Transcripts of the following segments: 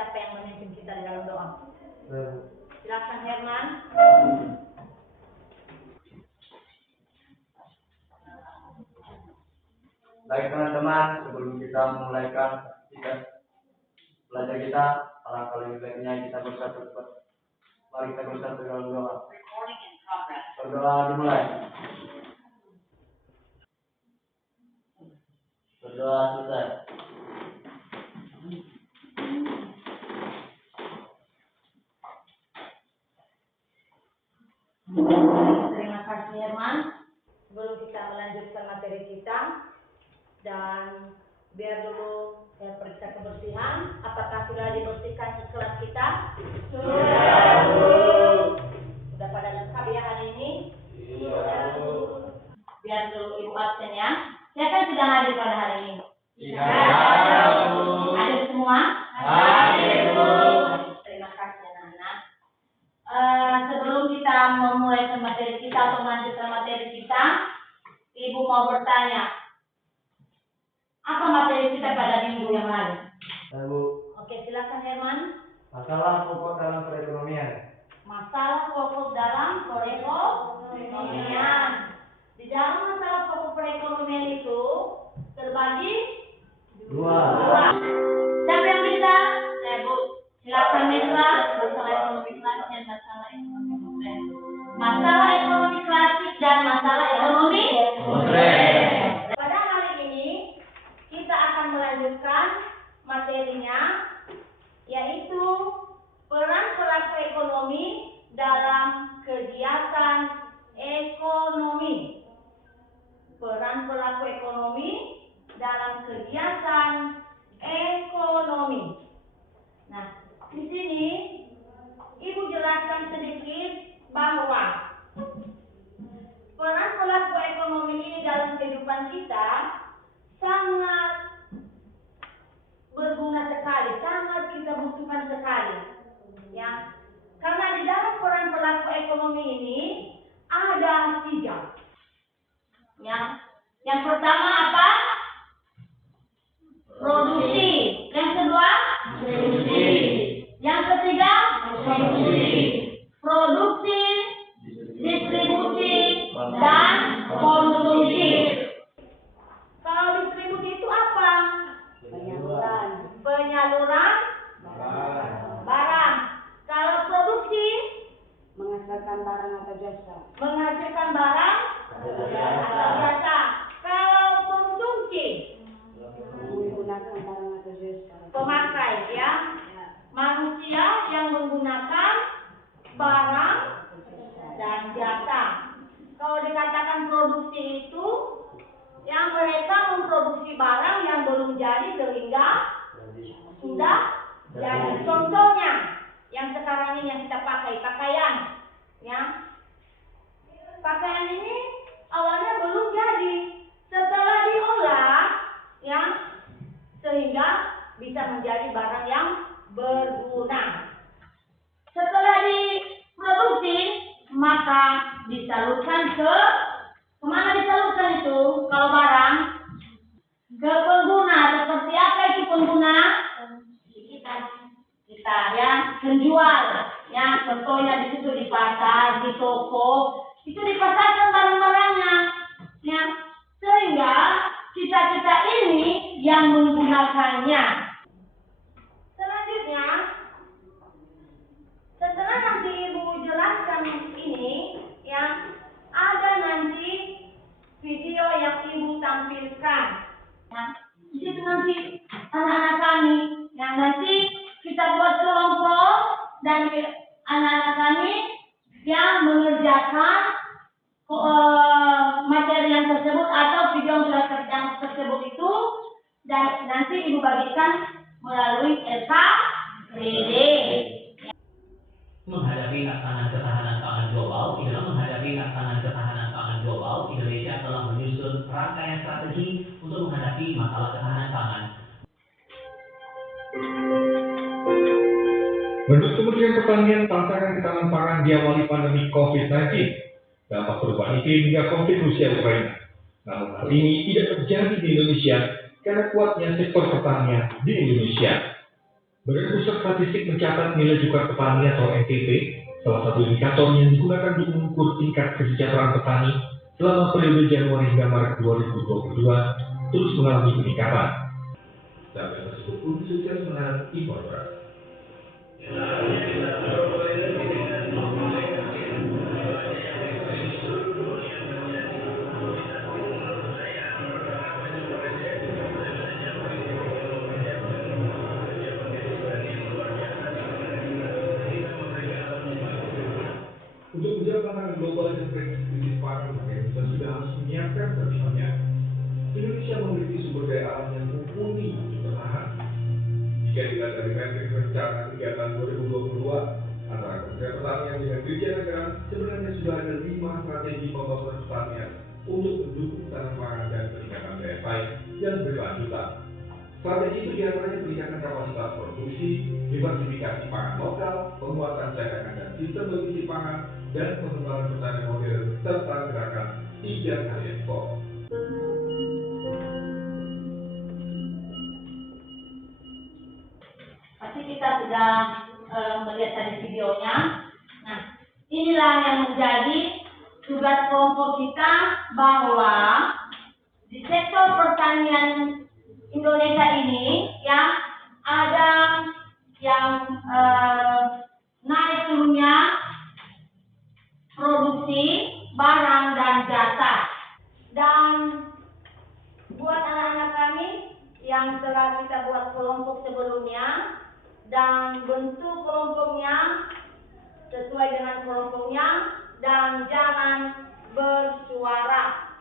siapa yang memimpin kita di dalam doa? Silakan Herman. Baik teman-teman, sebelum kita memulaikan belajar kita, alangkah lebih baiknya kita bersatu. Mari kita bersatu dalam doa. Berdoa dimulai. Berdoa selesai. Terima kasih Herman. Sebelum kita melanjutkan materi kita, dan biar dulu saya periksa kebersihan. Apakah sudah dibersihkan kelas kita? Sudah. Sudah pada lengkap ya hari ini? Sudah. Biar dulu ibu absen ya. Siapa yang sudah hadir pada hari ini? Hadir semua? Hadir. Terima kasih anak-anak. Sebelum kita memulai materi kita atau melanjutkan materi kita, ibu mau bertanya. Apa materi kita pada minggu yang lalu? Bu. Oke, silakan Herman. Masalah pokok dalam perekonomian. Masalah pokok dalam perekonomian. Di dalam masalah pokok perekonomian itu terbagi dua. Siapa yang bisa? Bu. Silakan Mitra. Masalah ekonomi klasik dan masalah ekonomi modern. Masalah ekonomi klasik dan masalah ekonomi modern. Pada hari ini kita akan melanjutkan materinya, yaitu peran pelaku ekonomi dalam kegiatan ekonomi. Peran pelaku ekonomi dalam kegiatan ekonomi. Nah, di sini Ibu jelaskan sedikit bahwa peran pelaku ekonomi ini dalam kehidupan kita sangat berguna sekali, sangat kita butuhkan sekali, ya. Karena di dalam peran pelaku ekonomi ini ada 3, ya. Yang pertama apa? Produksi. Yang kedua? Produksi. Yang ketiga? Produksi, distribusi, dan konsumsi. Kalau distribusi itu apa? Penyaluran barang. Kalau produksi, menghasilkan barang atau jasa. Menghasilkan barang atau jasa. Kalau konsumsi, menggunakan barang atau jasa. Pemakai ya. Manusia yang menggunakan barang dan jasa. Kalau dikatakan produksi itu yang mereka memproduksi barang yang belum jadi sehingga sudah jadi. Contohnya yang sekarang ini yang kita pakai, pakaian, ya. Pakaian ini awalnya belum jadi, setelah diolah, ya, sehingga bisa menjadi barang yang berguna. Setelah diproduksi, maka disalurkan kemana disalurkan itu? Kalau barang ke pengguna. Seperti apa itu pengguna? Kita ya, penjual, ya. Contohnya di situ di pasar, di toko, itu dipasarkan barang-barangnya, ya. Sehingga kita ini yang menggunakannya. Selanjutnya, setelah nanti Ibu jelaskan ini, ya, ada nanti video yang Ibu tampilkan. Ya, di situ nanti anak-anak kami, yang nanti kita buat kelompok dan anak-anak kami yang mengerjakan materi yang tersebut atau video yang tersebut itu, dan nanti Ibu bagikan melalui LKPD. Menghadapi tantangan ketahanan pangan global, di dalam menghadapi tantangan ketahanan pangan global, Indonesia telah menyusun rangkaian strategi untuk menghadapi masalah ketahanan pangan. Menurut Kementerian Pertanian, tantangan ketahanan pangan diawali pandemi COVID-19, dampak perubahan iklim hingga konflik Rusia Ukraina. Namun hal ini tidak terjadi di Indonesia karena kuatnya sektor pertanian di Indonesia. Badan Pusat Statistik mencatat nilai tukar petani atau NTP, salah satu indikator yang digunakan untuk mengukur tingkat kesejahteraan petani selama periode Januari hingga Maret 2022 terus mengalami peningkatan. Data tersebut pun sukses menarik impor beras. Untuk menjawab tantangan global dan prediksi krisis pangan, maka Indonesia sudah harus menyiapkan pertimbangannya. Indonesia memiliki sumber daya alam yang mumpuni untuk bertahan. Jika dilihat dari metrik rencana kegiatan 2022 antara Kementerian Pertanian dengan Dirjen Anggaran, sebenarnya sudah ada 5 strategi pembangunan pertanian untuk mendukung ketahanan pangan dan peningkatan daya saing yang berkelanjutan. Strategi itu diantaranya peningkatan kapasitas produksi, diversifikasi pangan lokal, penguatan cadangan dan sistem logistik pangan, dan pengembangan pertanian modern serta gerakan 3 ekspor. Pasti kita sudah melihat tadi videonya. Nah, inilah yang menjadi tugas kelompok kita, bahwa di sektor pertanian Indonesia ini ya ada yang naik turunnya produksi barang dan jasa. Dan buat anak-anak kami yang telah kita buat kelompok sebelumnya, dan bentuk kelompoknya sesuai dengan kelompoknya, dan jangan bersuara.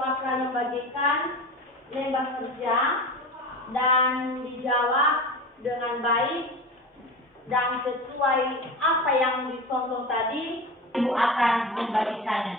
Akan membagikan lembar kerja dan dijawab dengan baik dan sesuai apa yang ditonton tadi, Ibu akan membagikannya.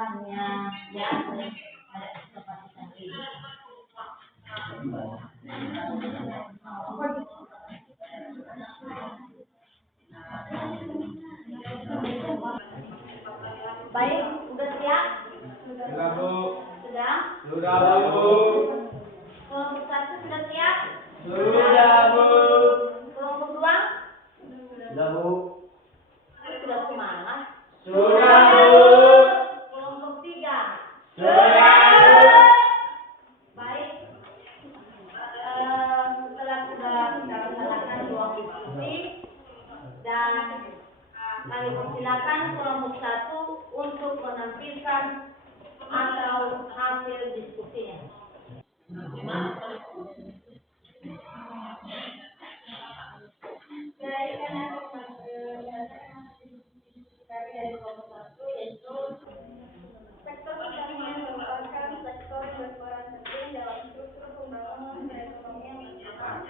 hanya ya ada kesepakatan ini. Baik, sudah siap? Sudah, Bu. Sudah? Sudah, Bu. Kelompok 1 sudah siap? Sudah, Bu. Kelompok 2? Sudah, Bu. Sudah semangat? Sudah, Bu. Kelompok 3? Sudah, Bu. Baik. Setelah sudah kita laksanakan ruang diskusi dan kami persilakan kelompok 1 untuk menampilkan atau hasil diskusinya. Baik, karena dari kelompok 1 yaitu sektor pertanian merupakan sektor yang berperan penting dalam struktur pembangunan perekonomian nasional.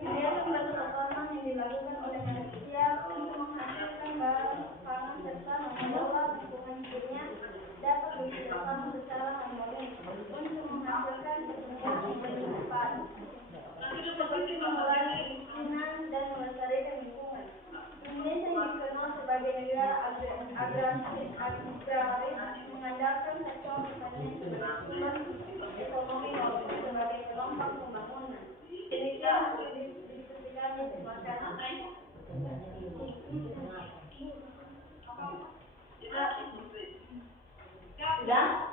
Kegiatan batu otonom yang dilakukan oleh manusia untuk menghasilkan barang pangan serta mengelola lingkungan hidupnya dapat bekerjasama secara harmonis untuk menghasilkan pertumbuhan yang bermanfaat, seperti mengurangi kemiskinan dan melestarikan lingkungan. Indonesia yang dikenal sebagai negara agraris mengandalkan sektor pertanian sebagai sumber ekonomi maupun sebagai penopang pembangunan. Demikian hasil diskusi kami. Terima kasih. Sudah?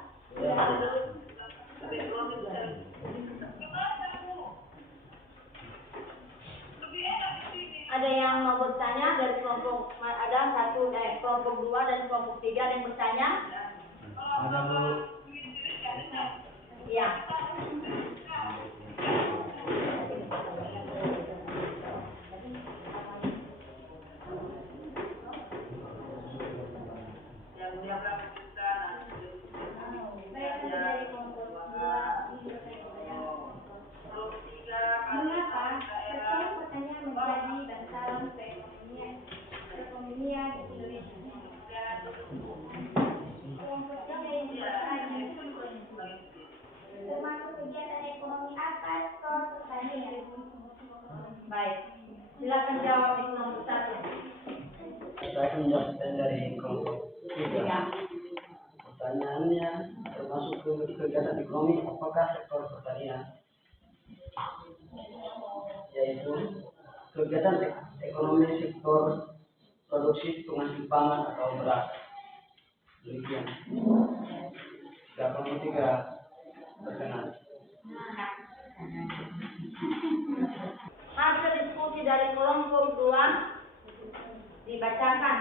Ada yang mau bertanya dari kelompok, ada kelompok 2 dan kelompok 3 ada yang bertanya? Ada, Bu. Iya. Mengapa sektor pertanian menjadi bantalan perekonomian di Indonesia? Kelompok 3 yang bertanya, termasuk kegiatan ekonomi apa sektor pertanian? Baik, silakan jawab di kelompok 1. Saya akan menjawab dari kelompok 3. Pertanyaannya, termasuk kegiatan ekonomi, apakah sektor pertanian? Yaitu kegiatan ekonomi sektor produksi penghasil pangan atau beras. Demikian. Kelompok 3 berkenan. Hasil diskusi dari kelompok 2 dibacakan.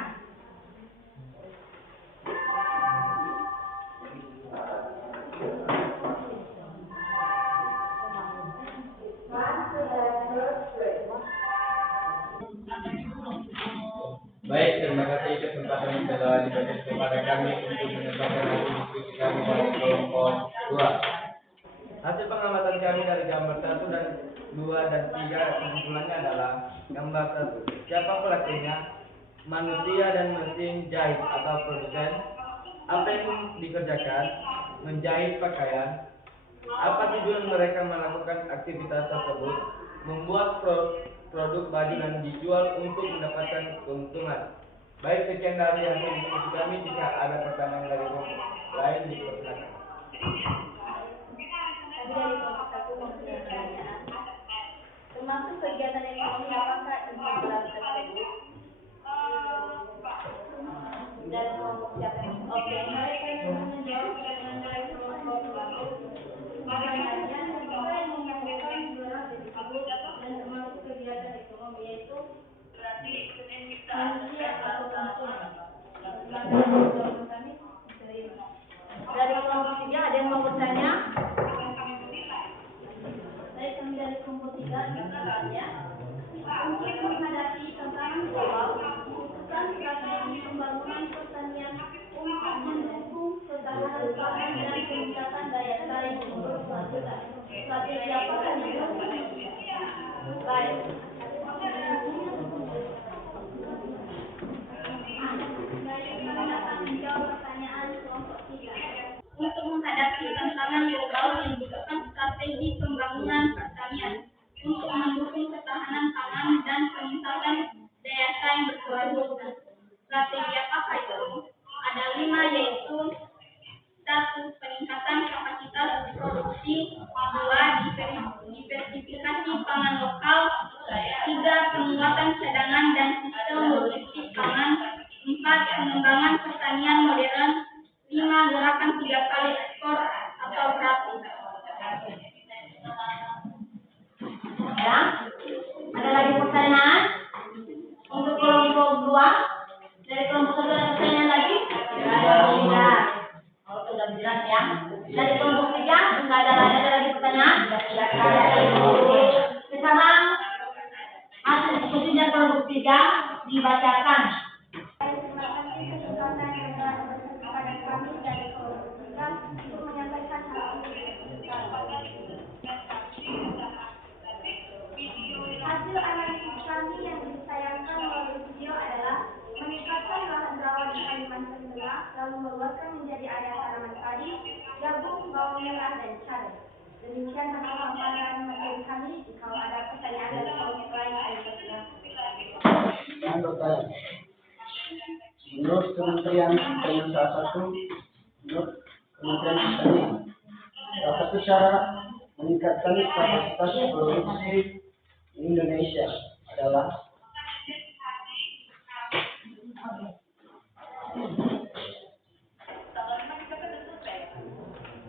Baik, terima kasih kesempatan yang telah diberikan kepada kami untuk menyampaikan hasil diskusi kami dari kelompok 2. Hasil pengamatan kami dari gambar 1 dan 2 dan 3 kesimpulannya adalah gambar 1. Siapa pelakunya? Manusia dan mesin jahit atau produsen. Apa yang dikerjakan? Menjahit pakaian. Apa tujuan mereka melakukan aktivitas tersebut? Membuat produk baju dan dijual untuk mendapatkan keuntungan. Baik, sekian dari hasil diskusi kami. Jika ada pertanyaan dari kelompok lain, dipersilakan. Tadi dari kelompok 1 mempunyai pertanyaan. Termasuk kegiatan ekonomi apakah integrasi tersebut? Dari kelompok siapa? Oke, mereka yang menjawab pertanyaan dari kelompok 1. Pertanyaannya, siapa yang melakukan beras tersebut dan termasuk kegiatan ekonomi yaitu manusia atau konsumen. Dari kelompok 3 ada yang mau bertanya? Baik, kami dari kelompok 3 pertanyaannya. Untuk menghadapi tantangan global, membutuhkan strategi pembangunan pertanian untuk mendukung ketahanan pangan dan peningkatan daya saing berkelanjutan. Strategi apa yang dilakukan? Baik. Baik, kami akan menjawab pertanyaan kelompok 3. Dari kelompok 3, nggak ada lagi pertanyaan? Sekarang hasil diskusinya kelompok 3 dibacakan. Terima kasih kesempatan yang telah diberikan kepada kami dari kelompok 3 untuk menyampaikan hal hasil analisis kami yang disayangkan melalui video adalah meningkatkan lahan rawa di Kalimantan Tengah, lalu meluaskan menjadi area tanaman padi, jagung, bawang merah, dan cabai. Demikian hasil paparan materi kami. Kalau ada pertanyaan dari kelompok lain, saya persilakan. Menurut Kementerian Pertanian salah satu cara meningkatkan kapasitas produksi di Indonesia adalah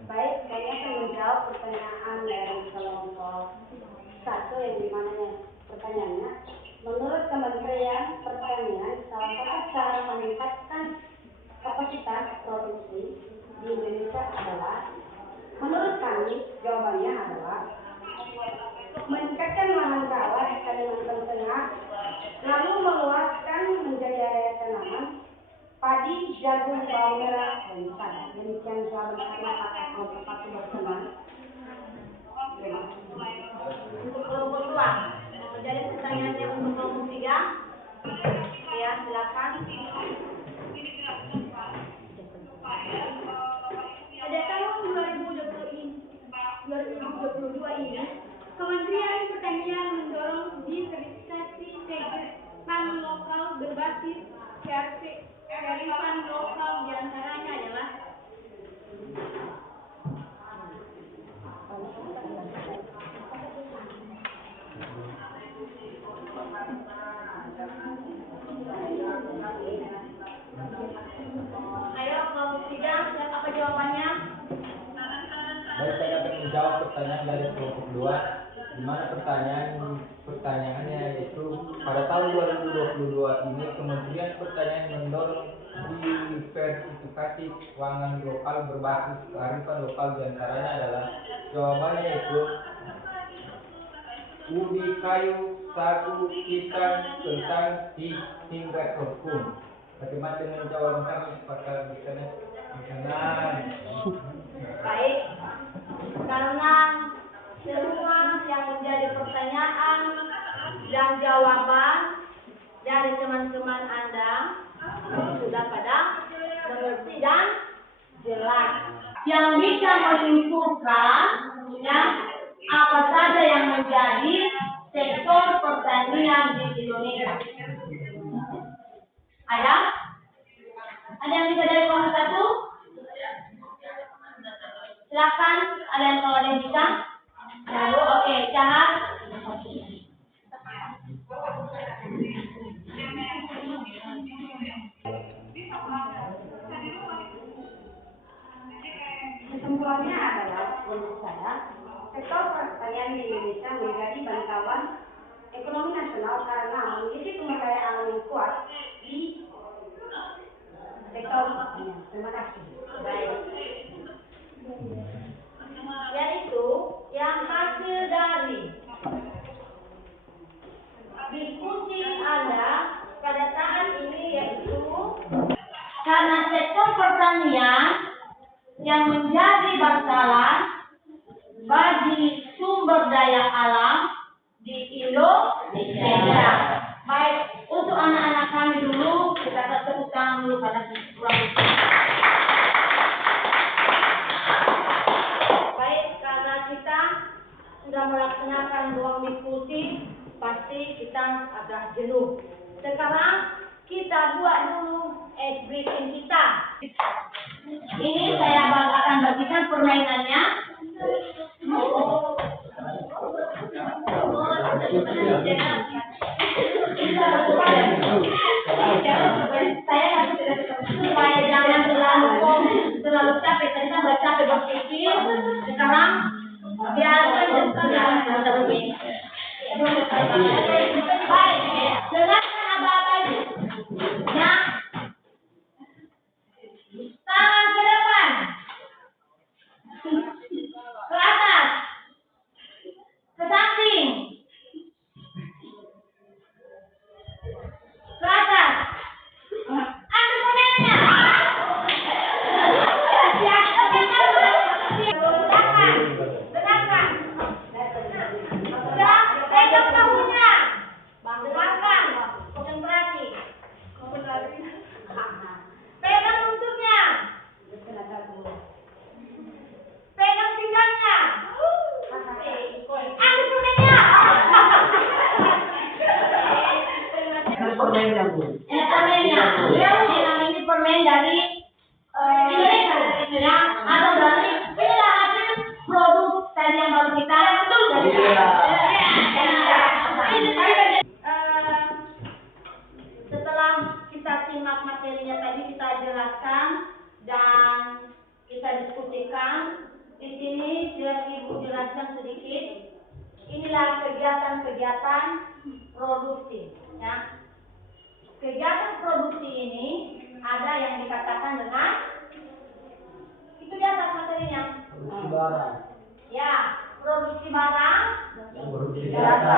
Baik, saya akan menjawab pertanyaan dari kelompok 1 yang dimana pertanyaannya. Menurut Kementerian Pertanian, salah satu cara meningkatkan kapasitas produksi di Indonesia adalah, menurut kami, jawabannya adalah meningkatkan lahan rawa di Kalimantan Tengah, lalu meluaskan menjadi area tanaman padi, jagung, bawang merah, dan cabai. Demikian jawaban saya. Apakah kelompok 1 berkenan? Untuk kelompok 2, jadi pertanyaannya untuk kelompok 3, ya silakan. Pada tahun 2022 ini, Kementerian Pertanian mendorong diversifikasi kearifan lokal berbasis kearifan lokal, diantaranya adalah Ayo kelompok 3, apa jawabannya? Baik, saya dapat menjawab pertanyaan dari kelompok 2, di mana pertanyaannya yaitu pada tahun 2022 ini Kementerian Pertanian mendorong diversifikasi keuangan lokal berbasis kearifan lokal, diantaranya adalah jawabannya yaitu ubi kayu, sagu, pisang, kentang, hingga sorghum. Bagaimana dengan jawaban kami? Apakah bisa berkenan? Baik, karena semua yang menjadi pertanyaan dan jawaban dari teman-teman Anda sudah pada mengerti dan jelas. Yang bisa menyimpulkan ya, apa saja yang menjadi sektor pertanian di Indonesia. Ada? Ada yang bisa dari kelompok 1? Silakan, ada yang kalau ada yang bisa. Lalu, oke, Cahat. Kesimpulannya adalah, menurut saya, sektor pertanian di Indonesia menjadi bantalan ekonomi nasional karena memiliki pemberdayaan yang kuat di sektor pertanian. Terima kasih. Baik. Yaitu yang hasil dari diskusi Anda pada saat ini yaitu karena sektor pertanian yang menjadi bantalan bagi sumber daya alam di Indonesia. Baik, untuk anak-anak kami dulu kita tepuk tangan dulu pada kurang. Baik, karena kita sudah melaksanakan ruang diskusi, pasti kita agak jenuh. Sekarang kita buat dulu ice breaking kita. Ini saya akan bagikan permainannya. Supaya jangan terlalu capek. Tadi kan udah capek berpikir. Sekarang biarkan terlebih. Baik, dengarkan apa-apa ini. Ya. Tangan ke depan. Ke atas. Ke samping. Ke atas. Ambil permennya. Dengarkan. Sudah, pegang bahunya. Dengarkan. Konsentrasi. Pegang lututnya. Pegang pinggangnya. Ambil permennya. Permennya, Bu. Permennya. Ini permen dari Indonesia, ya, atau dari inilah hasil produk tadi yang baru kita betul tadi. Setelah kita simak materinya tadi, kita jelaskan dan kita diskusikan. Di sini biar Ibu jelaskan sedikit. Inilah kegiatan-kegiatan produksi, ya. Kegiatan produksi ini ada yang dikatakan dengan itu di atas materinya. Produksi barang. Ya, produksi barang. Yang produksi jasa.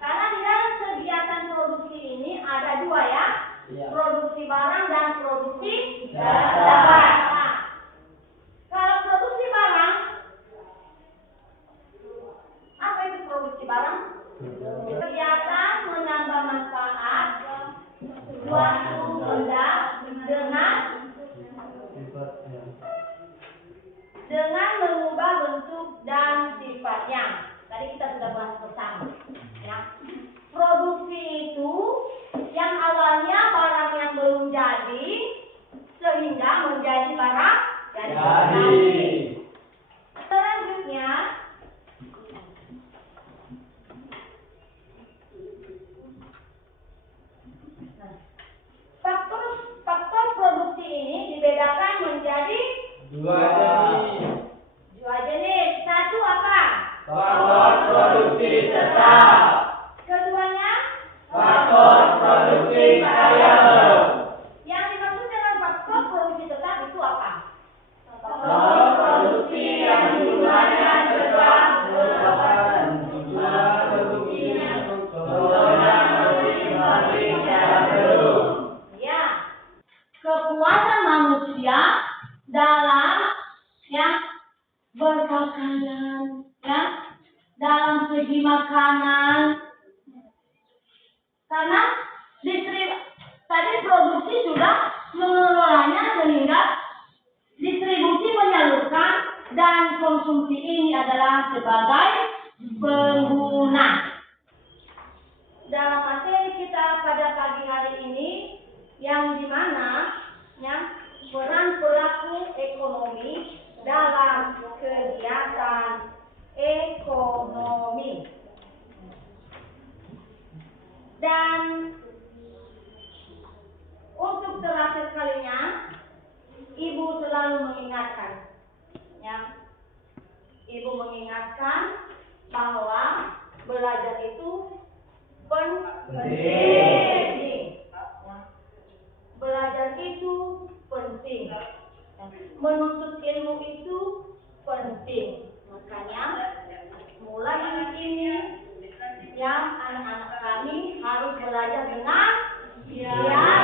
Karena di dalam kegiatan produksi ini ada dua, ya. Iya. Produksi barang dan produksi Jasa. Nah, kalau produksi barang, apa itu produksi barang? Kegiatan menambah manfaat suatu benda dengan mengubah bentuk dan sifatnya. Tadi kita sudah bahas bersama, ya. Produksi itu yang awalnya barang yang belum jadi sehingga menjadi barang jadi. Selanjutnya, faktor produksi ini dibedakan menjadi Dua jenis. dua jenis. Satu apa? Faktor produksi tetap. Keduanya? Faktor produksi variabel. Yang dimaksud dengan faktor produksi tetap itu apa? Faktor produksi yang jumlahnya tetap merupakan jumlah produksi kemudian masing-masing secara terus. Ya, kepuasan manusia dalam, ya, berpakaian, ya, dalam segi makanan. Karena tadi produksi sudah mengelolanya sehingga distribusi menyalurkan dan konsumsi ini adalah sebagai pengguna. Dalam materi kita pada pagi hari ini, yang dimana, ya, peran pelaku ekonomi dalam kegiatan ekonomi. Dan untuk terakhir kalinya, Ibu selalu mengingatkan, ya, Ibu mengingatkan bahwa belajar itu penting. Belajar itu penting. Menuntut ilmu itu penting. Makanya mulai hari ini, ya, anak-anak kami harus belajar dengan giat.